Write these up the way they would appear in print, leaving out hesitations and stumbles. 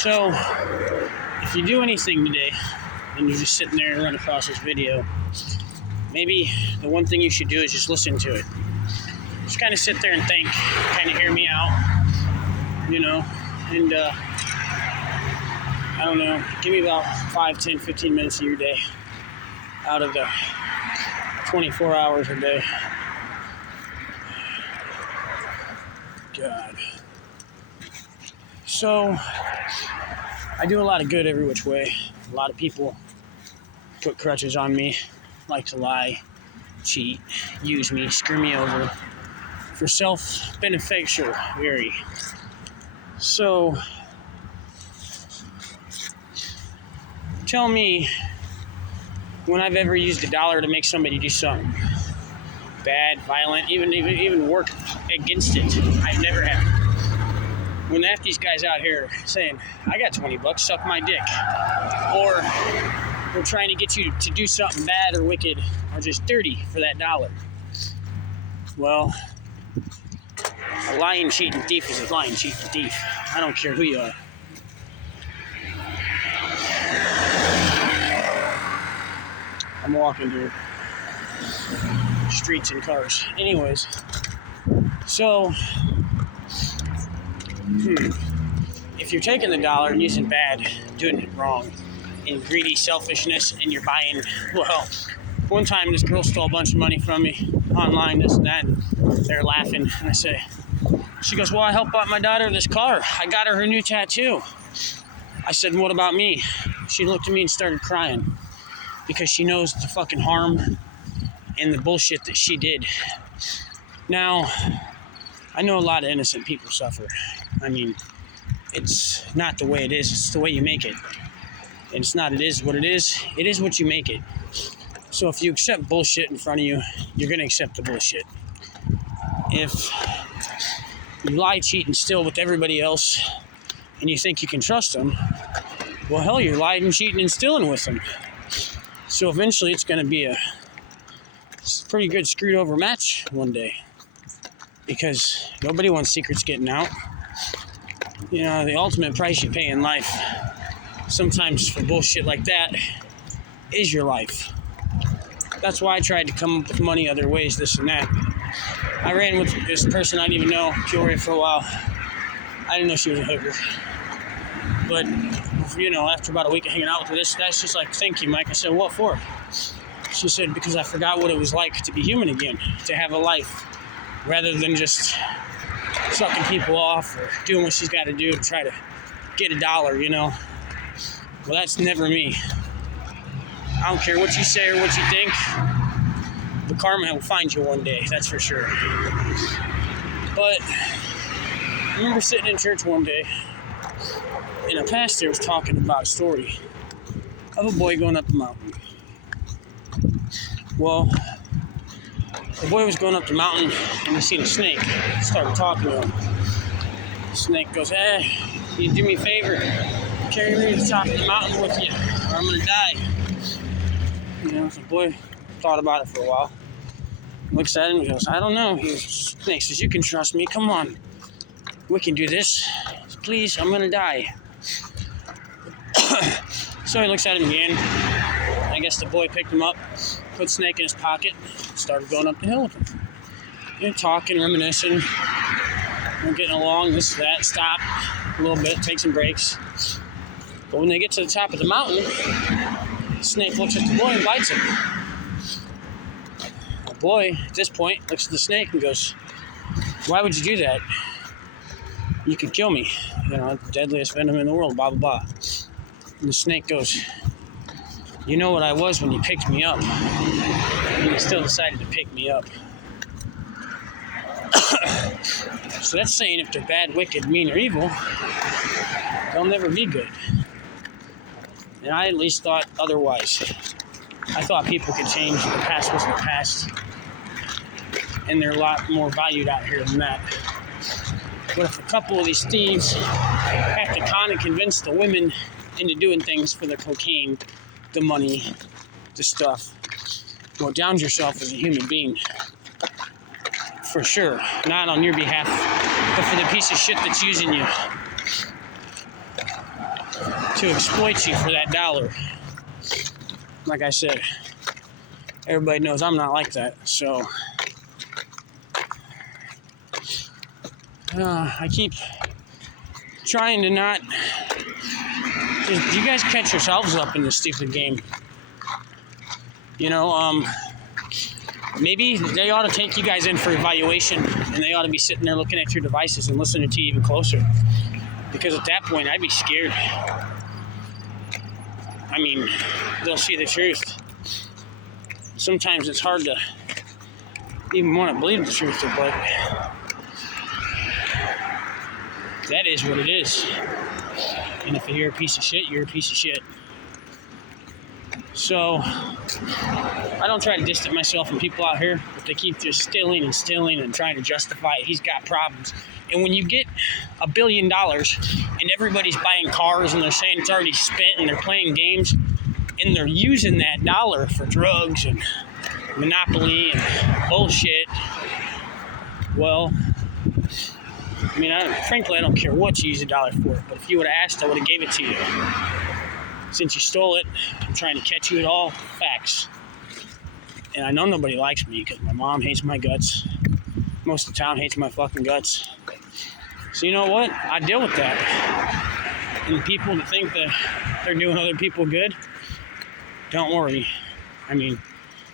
So, if you do anything today and you're just sitting there and run across this video, maybe the one thing you should do is just listen to it. Just kind of sit there and think, kind of hear me out, and I don't know, give me about 5, 10, 15 minutes of your day out of the 24 hours a day. God. So, I do a lot of good every which way. A lot of people put crutches on me, like to lie, cheat, use me, screw me over for self-beneficial very. So, tell me when I've ever used $1 to make somebody do something bad, violent, even work against it. I've never have. When half these guys out here saying, I got $20, suck my dick. Or they're trying to get you to do something bad or wicked or just dirty for that $1. Well, a lying, cheating thief is a lying, cheating thief. I don't care who you are. I'm walking through streets and cars. Anyways, so if you're taking the $1 and using bad, doing it wrong, in greedy selfishness, and you're buying, well, one time this girl stole a bunch of money from me online, this and that, and they're laughing, and she goes, well, I helped buy my daughter this car. I got her new tattoo. I said, what about me? She looked at me and started crying because she knows the fucking harm and the bullshit that she did. Now, I know a lot of innocent people suffer. I mean, it's not the way it is, it's the way you make it. And it's not it is what it is what you make it. So if you accept bullshit in front of you, you're going to accept the bullshit. If you lie, cheat, and steal with everybody else, and you think you can trust them, well, hell, you're lying, cheating, and stealing with them. So eventually it's going to be a pretty good screwed over match one day. Because nobody wants secrets getting out. You know, the ultimate price you pay in life, sometimes for bullshit like that, is your life. That's why I tried to come up with money other ways, this and that. I ran with this person I didn't even know, Peoria, for a while. I didn't know she was a hooker. But, after about a week of hanging out with her, that's just like, thank you, Mike. I said, what for? She said, because I forgot what it was like to be human again, to have a life, rather than just sucking people off or doing what she's got to do to try to get $1, Well, that's never me. I don't care what you say or what you think. The karma will find you one day, that's for sure. But I remember sitting in church one day, and a pastor was talking about a story of a boy going up a mountain. Well, the boy was going up the mountain, and he seen a snake. He started talking to him. The snake goes, hey, can you do me a favor? Carry me to the top of the mountain with you, or I'm going to die. The boy thought about it for a while. Looks at him and goes, I don't know. Snake says, you can trust me. Come on. We can do this. Please, I'm going to die. So he looks at him again. I guess the boy picked him up, put Snake in his pocket, started going up the hill with him. Talking, reminiscing. We're getting along, this, that, stop a little bit, take some breaks. But when they get to the top of the mountain, the snake looks at the boy and bites him. The boy, at this point, looks at the snake and goes, why would you do that? You could kill me. The deadliest venom in the world, blah, blah, blah. And the snake goes, you know what I was when you picked me up. And you still decided to pick me up. So that's saying if they're bad, wicked, mean, or evil, they'll never be good. And I at least thought otherwise. I thought people could change. The past was the past. And they're a lot more valued out here than that. But if a couple of these thieves have to con and convince the women into doing things for the cocaine, the money, the stuff, well, down yourself as a human being. For sure. Not on your behalf, but for the piece of shit that's using you. to exploit you for that dollar. Like I said, everybody knows I'm not like that. So I keep trying to not. Just, you guys catch yourselves up in this stupid game. Maybe they ought to take you guys in for evaluation, and they ought to be sitting there looking at your devices and listening to you even closer. Because at that point, I'd be scared. I mean, they'll see the truth. Sometimes it's hard to even want to believe the truth, but that is what it is. And if you're a piece of shit, you're a piece of shit. So, I don't try to distance myself from people out here, but they keep just stealing and trying to justify it. He's got problems. And when you get $1 billion and everybody's buying cars and they're saying it's already spent and they're playing games and they're using that dollar for drugs and monopoly and bullshit, well, I mean, frankly, I don't care what you use a dollar for, but if you would have asked, I would have gave it to you. Since you stole it, I'm trying to catch you at all facts. And I know nobody likes me because my mom hates my guts. Most of the town hates my fucking guts. So you know what? I deal with that. And the people that think that they're doing other people good, don't worry. I mean,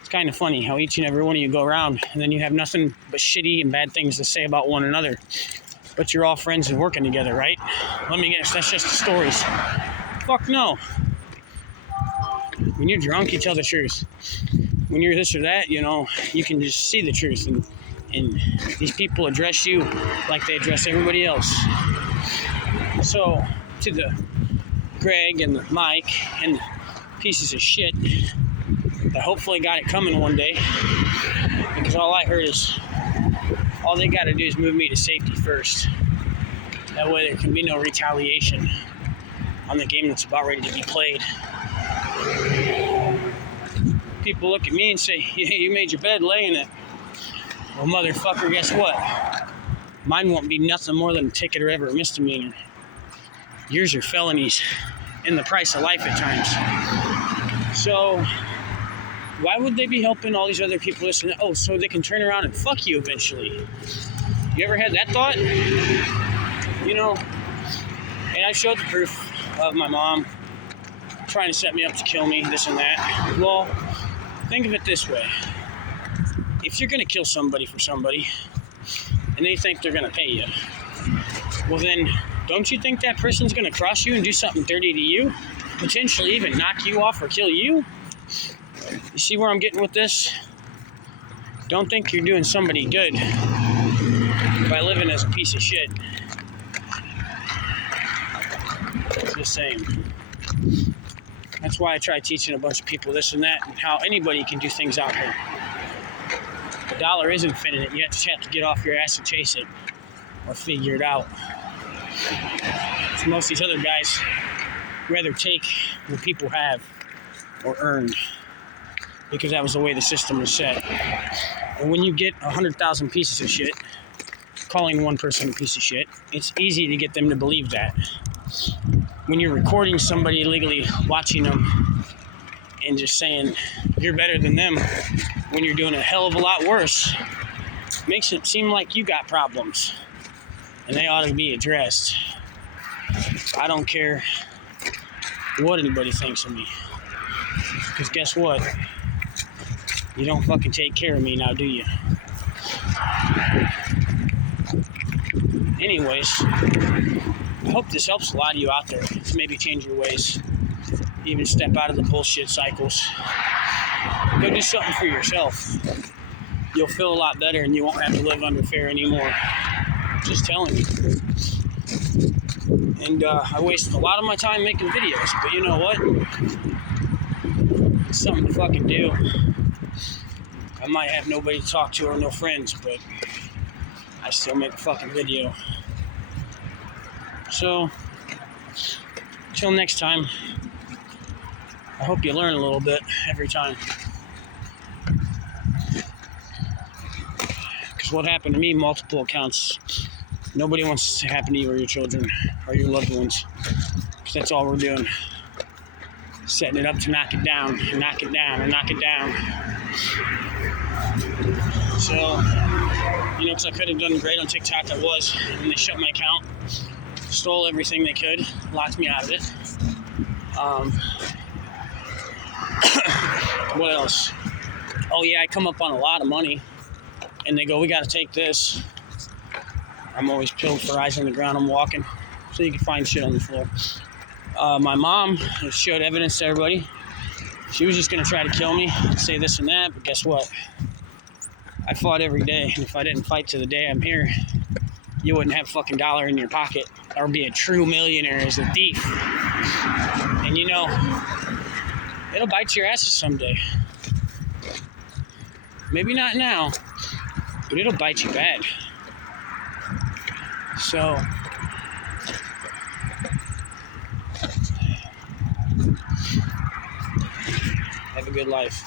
it's kind of funny how each and every one of you go around and then you have nothing but shitty and bad things to say about one another. But you're all friends and working together, right? Let me guess, that's just the stories. Fuck no. When you're drunk, you tell the truth. When you're this or that, you can just see the truth. And these people address you like they address everybody else. So, to the Greg and the Mike and the pieces of shit that hopefully got it coming one day, because all I heard is all they got to do is move me to safety first. That way there can be no retaliation on the game that's about ready to be played. People look at me and say, yeah, you made your bed, lay in it. Well, motherfucker, guess what? Mine won't be nothing more than a ticket or ever a misdemeanor. Yours are felonies and the price of life at times. So, why would they be helping all these other people listen? Oh, so they can turn around and fuck you eventually. You ever had that thought? And I showed the proof of my mom trying to set me up to kill me, this and that. Well, think of it this way. If you're going to kill somebody for somebody, and they think they're going to pay you, well then, don't you think that person's going to cross you and do something dirty to you? Potentially even knock you off or kill you? You see where I'm getting with this? Don't think you're doing somebody good by living as a piece of shit. Just saying. That's why I try teaching a bunch of people this and that and how anybody can do things out here. The dollar is infinite. You just have to get off your ass and chase it or figure it out. So most of these other guys rather take what people have or earned because that was the way the system was set. And when you get 100,000 pieces of shit, calling one person a piece of shit, it's easy to get them to believe that. When you're recording somebody illegally, watching them, and just saying you're better than them when you're doing a hell of a lot worse, makes it seem like you got problems, and they ought to be addressed. I don't care what anybody thinks of me, because guess what? You don't fucking take care of me now, do you? Anyways, I hope this helps a lot of you out there to maybe change your ways, even step out of the bullshit cycles. Go do something for yourself. You'll feel a lot better and you won't have to live under fear anymore. Just telling you. And I wasted a lot of my time making videos, but you know what? It's something to fucking do. I might have nobody to talk to or no friends, but I still make a fucking video. So, until next time, I hope you learn a little bit every time. Because what happened to me, multiple accounts Nobody wants this to happen to you or your children or your loved ones. Because that's all we're doing. Setting it up to knock it down and knock it down and knock it down. So, because I could have done great on TikTok, I was. And they shut my account. Stole everything they could. Locked me out of it. What else? Oh yeah, I come up on a lot of money. And they go, we got to take this. I'm always pilled for eyes on the ground. I'm walking. So you can find shit on the floor. My mom showed evidence to everybody. She was just going to try to kill me and say this and that. But guess what? I fought every day. And if I didn't fight to the day I'm here, you wouldn't have a fucking dollar in your pocket or be a true millionaire as a thief. And it'll bite your asses someday. Maybe not now, but it'll bite you bad. So, have a good life.